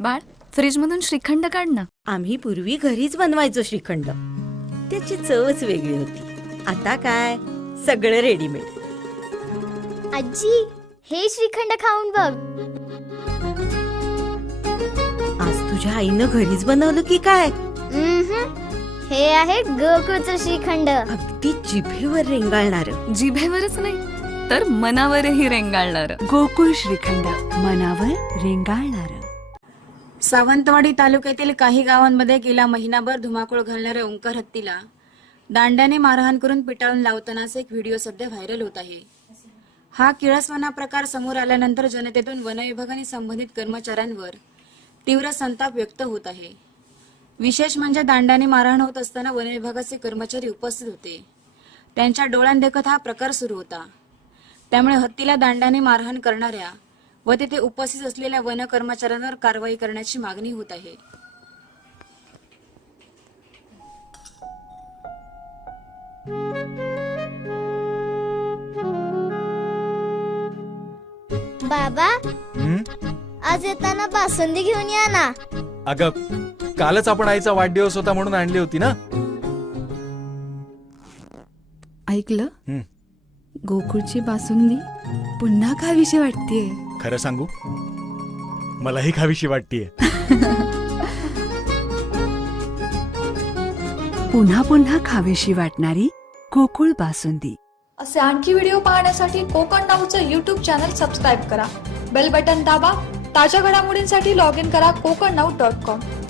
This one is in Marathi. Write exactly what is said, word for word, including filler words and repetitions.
बाळ, फ्रीज मधून श्रीखंड काढ ना. आम्ही पूर्वी घरीच बनवायचो श्रीखंड. त्याची चवच वेगळी होती. आता काय सगळं रेडीमेड. आजी, हे श्रीखंड खाऊन बघ. आज तुझ्या आईनं घरीच बनवलं की काय? उम्हम. हे आहे गोकुळचं श्रीखंड. अगदी जिभेवर रेंगाळणार. जिभेवरच नाही तर मनावरही रेंगाळणार. गोकुळ श्रीखंड, मनावर रेंगाळणार. सावंतवाडी तालुक्यातील काही गावांमध्ये गेला महिनाभर धुमाकूळ घालणाऱ्या ओंकार हत्तीला दांड्याने मारहाण करून पिटाळून लावतानाचा एक व्हिडिओ सध्या व्हायरल होत आहे. हा किळसवाना प्रकार समोर आल्यानंतर जनतेतून वनविभागाने संबंधित कर्मचाऱ्यांवर तीव्र संताप व्यक्त होत आहे. विशेष म्हणजे दांड्याने मारहाण होत असताना वनविभागाचे कर्मचारी उपस्थित होते. त्यांच्या डोळ्यांदेखत हा प्रकार सुरू होता. त्यामुळे हत्तीला दांड्याने मारहाण करणाऱ्या व तेथे उपस्थित असलेल्या वन कर्मचाऱ्यांवर कारवाई करण्याची मागणी होत आहे. बाबा, हं? आज येताना बासुंदी घेऊन या ना. अगं, कालच आपण आईचा वाढदिवस होता म्हणून आणली होती ना. ऐकलं? हं. गोकुळची बासुंदी पुन्हा खावीशी वाटतेय. खरं सांगू, मलाही खावीशी वाटतीये. पुन्हा पुन्हा खावीशी वाटणारी गोकुळ बासुंदी. असे आणखी व्हिडिओ पाहण्यासाठी कोकण नाऊचं यूट्यूब चॅनल सबस्क्राईब करा. बेल बटन दाबा. ताज्या घडामोडींसाठी लॉग इन करा कोकण नाऊ डॉट कॉम.